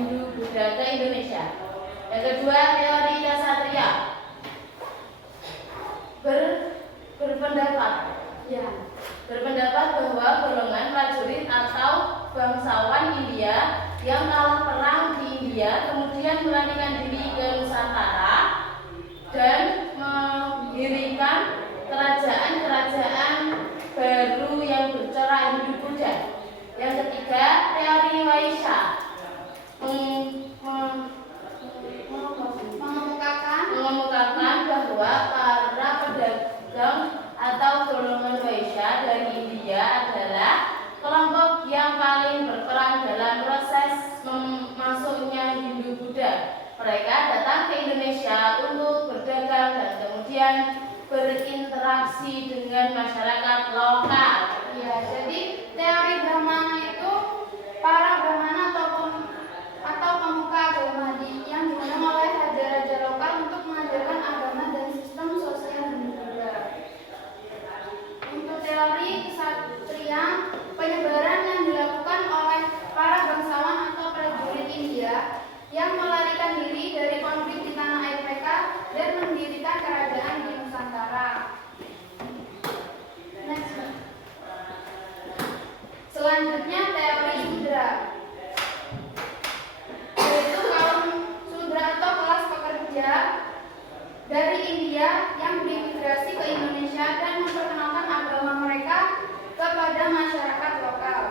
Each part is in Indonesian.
Hindu-Buddha ke Indonesia. Yang kedua, teori Ksatria berpendapat bahwa golongan prajurit atau bangsawan India yang kalah perang di India kemudian melarikan diri ke Nusantara dan mendirikan kerajaan-kerajaan baru yang bercorak Hindu-Buddha. Yang ketiga, teori Vaishya mengemukakan bahwa para pedagang atau golongan Vaishya dari India adalah kelompok yang paling berperan dalam proses masuknya Hindu-Buddha. Mereka datang ke Indonesia untuk berdagang dan kemudian berinteraksi dengan masyarakat lokal. Ya, jadi teori Brahmana itu para Brahmana atau pemuka agama yang diundang oleh raja-raja lokal untuk mengajarkan agama dan sistem sosial Hindu-Buddha. Untuk teori Ksatria, penyebaran yang dilakukan oleh para bangsawan atau prajurit India yang melarikan diri dari konflik di tanah air mereka dan mendirikan kerajaan di Nusantara. Next. Selanjutnya teori Sudra, yaitu kaum Sudra atau kelas pekerja dari India yang berimigrasi ke Indonesia dan memperkenalkan agama mereka kepada masyarakat lokal.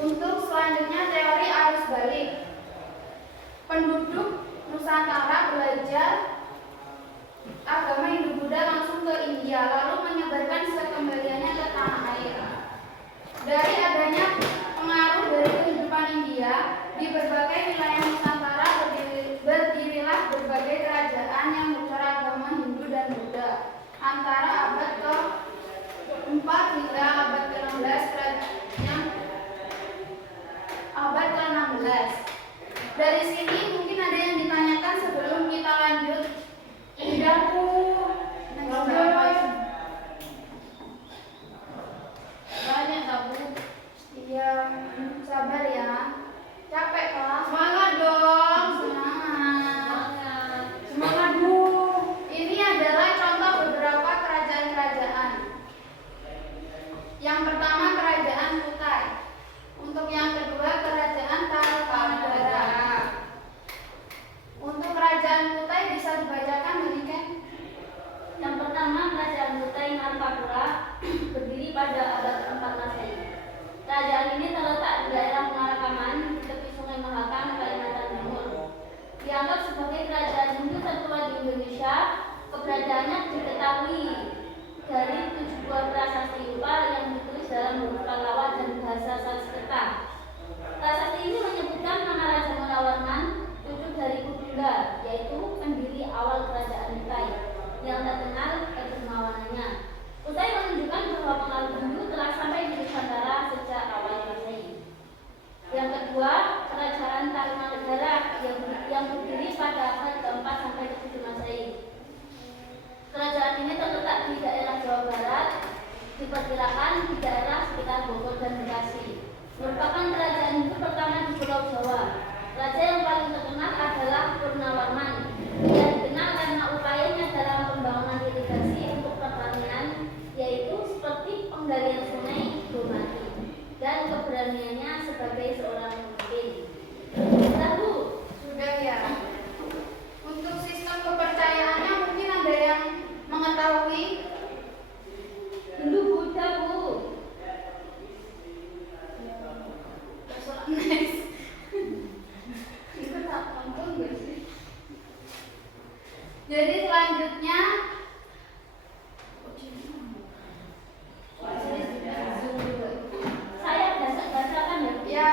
Untuk selanjutnya teori arus balik, penduduk Nusantara belajar agama Hindu-Buddha langsung ke India lalu menyebarkan sekembaliannya ke tanah air. Dari adanya pengaruh dari kehidupan India di berbagai wilayah Nusantara berdirilah berbagai kerajaan yang bercorak agama Hindu dan Buddha. Antara abad ke-4 hingga abad ke-16 yang abad ke-16. Dari sini mungkin ada yang ditanyakan sebelum kita lanjut. Banyak tabu. Iya, sabar ya. Capek kelas. Semangat dong. Semangat Bu. Ini adalah contoh beberapa kerajaan-kerajaan. Yang pertama kerajaan Kutai. Untuk yang kedua kerajaan Tarukanagara. Untuk kerajaan Kutai bisa dibacakan dari Ken? Yang pertama kerajaan Kutai Martapura berdiri pada abad ke-4 Masehi. Kerajaan ini terletak di daerah Marakaman di tepi Sungai Mahakam, Kalimantan Timur. Dianggap sebagai kerajaan Hindu tertua di Indonesia, keberadaannya diketahui dari 7 buah prasasti Lupa yang ditulis dalam huruf Pallawa dan bahasa Sanskerta. Prasasti ini menyebutkan nama Raja Murawarman, cucu dari Kudunda, yaitu pendiri awal kerajaan Kutai yang terkenal kedermawanannya. Kutai menunjukkan bahwa pengaruh Hindu telah sampai di Nusantara sejak awal Masehi. Yang kedua, kerajaan Tarukanagara yang berdiri pada abad ke-4 sampai ke-7 Masehi. Kerajaan ini terletak di daerah Jawa Barat, diperkirakan di daerah sekitar Bogor dan Bekasi. Merupakan kerajaan Hindu pertama di Pulau Jawa. Raja yang paling terkenal adalah Purnawarman. Ia dikenal karena upayanya dalam pembangunan irigasi untuk pertanian, yaitu seperti penggalian sungai Gomati, dan keberaniannya sebagai seorang pemimpin. Lalu Sudah ya. Untuk sistem kepercayaannya mungkin ada yang mengetahui. Hindu-Buddha, Bu. Next. Itu tak ampun gak sih? Jadi selanjutnya Saya bacakan ya. ya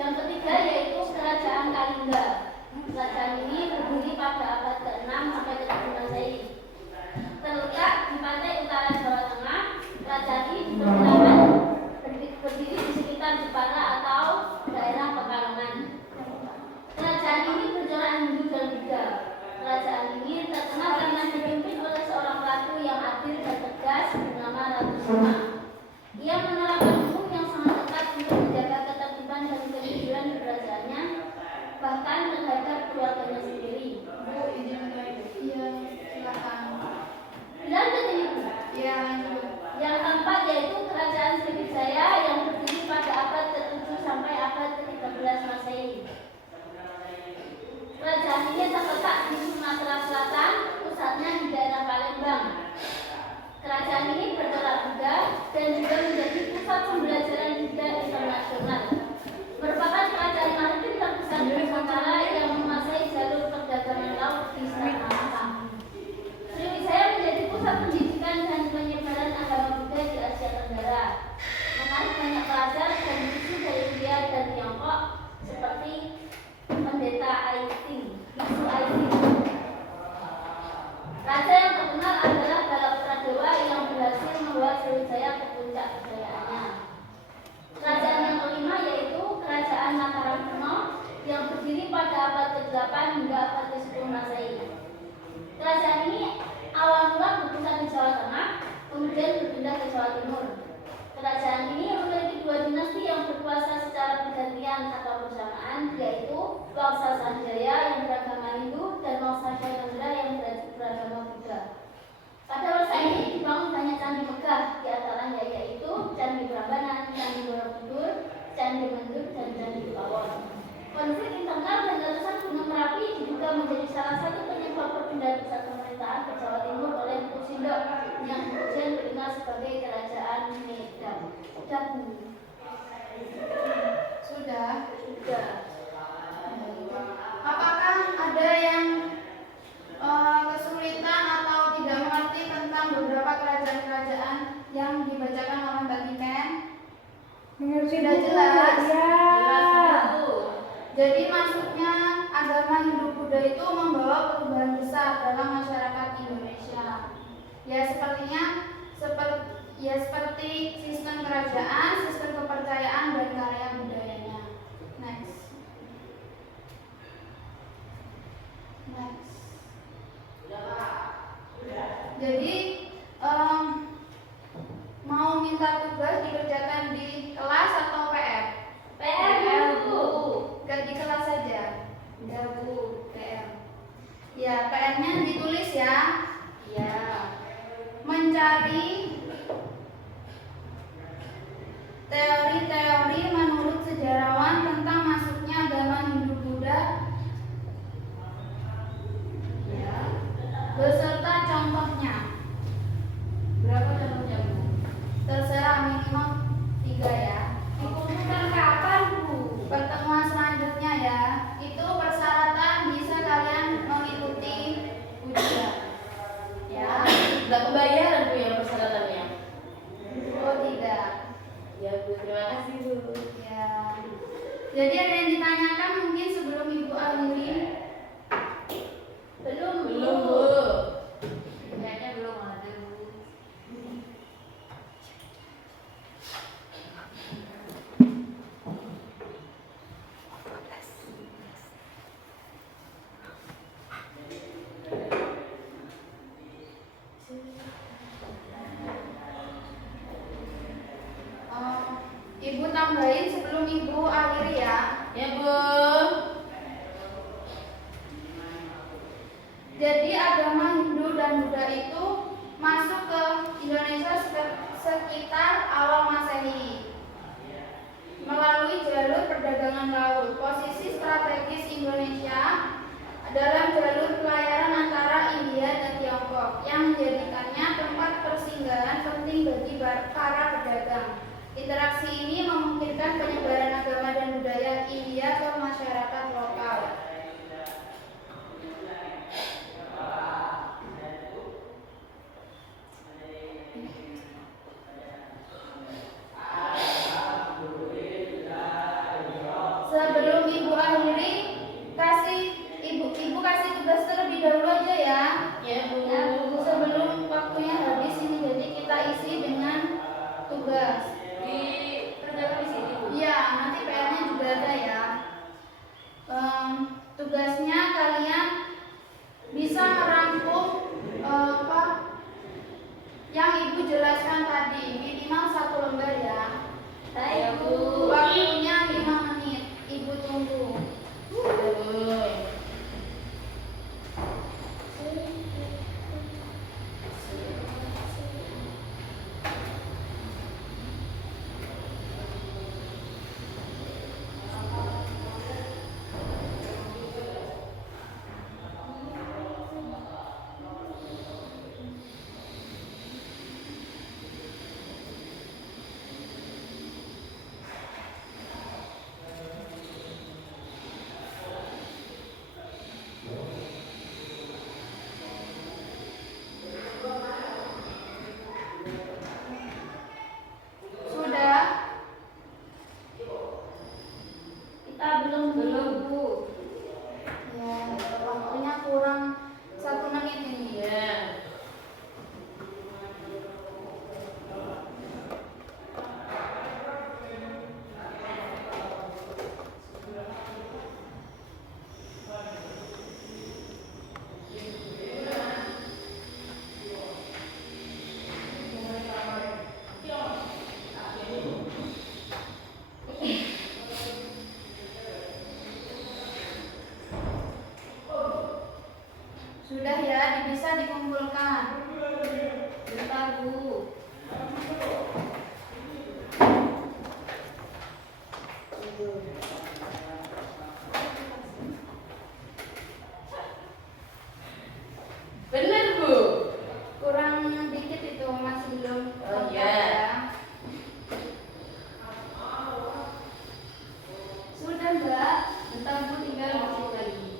Yang ketiga yaitu kerajaan Kalingga. Kerajaan ini berdiri pada abad ke-6 sampai ke-7 Masehi. Terletak di pantai utara Jawa Tengah. Kerajaan ini diperkirakan berdiri di sekitar Jepara atau daerah Pekalongan. Kerajaan ini bercorak Hindu 8 hingga abad ke-10 Masehi. Kerajaan ini awal mula berpusat di Jawa Tengah, kemudian berpindah ke Jawa Timur. Kerajaan ini memiliki dua dinasti yang berkuasa secara bergantian atau bersamaan, yaitu Wangsa Sanjaya yang beragama Hindu dan Wangsa Syailendra yang beragama Buddha. Pada masa ini dibangun banyak candi megah, di antaranya yaitu Candi Prambanan, Candi Borobudur, Candi Mendut, dan Candi Pawon. Konflik internal dan letusan Gunung Merapi diduga menjadi salah satu penyebab perpindahan pusat pemerintahan ke Jawa Timur oleh Empu Sindok yang kemudian dikenal sebagai Kerajaan Medan. Sudah, Bu? Sudah. Sudah. Apakah ada yang kesulitan atau tidak mengerti tentang beberapa kerajaan-kerajaan yang dibacakan oleh Mbak Timen? Mengerti Sudah Bu? jelas? Ya. Jadi maksudnya agama Hindu-Buddha itu membawa perubahan besar dalam masyarakat Indonesia. Ya seperti sistem kerajaan, sistem kepercayaan dan karya budayanya. Next. Jadi mau minta tugas dikerjakan di kelas atau PR? PR, Bu. Di kelas saja. Ya Bu, PR. Ya, PR-nya ditulis ya. Ya. Mencari teori-teori menurut sejarawan tentang masuknya agama Hindu-Buddha ya, beserta contohnya. Berapa contohnya Bu? Terserah, minimal 3 ya. Dikumpulkan kapan, Bu? Pertemuan selanjutnya ya. Itu persyaratan bisa kalian mengikuti ujian. Ya. Nggak kebayaran Bu yang persyaratannya. Oh tidak. Ya Bu, terima kasih Bu. Ya. Jadi ada yang ditanyakan mungkin sebelum Ibu akhiri? Belum, Belum Bu. Kayaknya belum ada Bu. Ibu tambahin sebelum Ibu akhiri ya. Ya Bu. Jadi agama Hindu dan Buddha itu masuk ke Indonesia sekitar awal Masehi melalui jalur perdagangan laut. Posisi strategis Indonesia dalam jalur pelayaran antara India dan Tiongkok yang menjadikannya tempat persinggahan penting bagi para pedagang. Interaksi ini memungkinkan penyebaran agama dan budaya India ke masyarakat lokal. Sebelum Ibu akhiri, Ibu kasih tugas terlebih dahulu aja ya. Ya Bu. Sebelum waktunya habis ini, jadi kita isi dengan tugas. Dikerjakan di sini Bu. bisa dikumpulkan. Bentar, Bu. Bener, Bu. Kurang dikit itu, masih belum Oh, lengkap iya. ya. Sudah, Mbak. Bentar, Bu, tinggal masih lagi.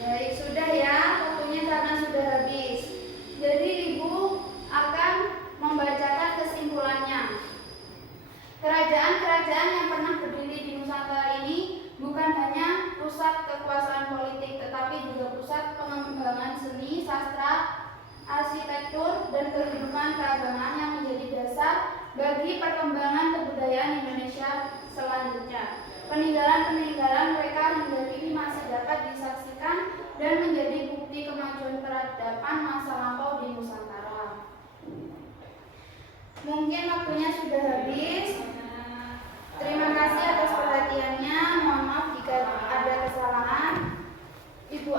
Baik, sudah ya, waktunya karena sudah habis. Jadi Ibu akan membacakan kesimpulannya. Kerajaan-kerajaan yang pernah berdiri di Nusantara ini bukan hanya pusat kekuasaan politik, tetapi juga pusat pengembangan seni, sastra, arsitektur, dan kehidupan keagamaan yang menjadi dasar bagi perkembangan kebudayaan Indonesia selanjutnya. Peninggalan-peninggalan mereka hingga kini masih dapat disaksikan dan menjadi bukti kemajuan peradaban masa lampau di Nusantara. Mungkin waktunya sudah habis. Terima kasih atas perhatiannya. Mohon maaf jika ada kesalahan. Ibu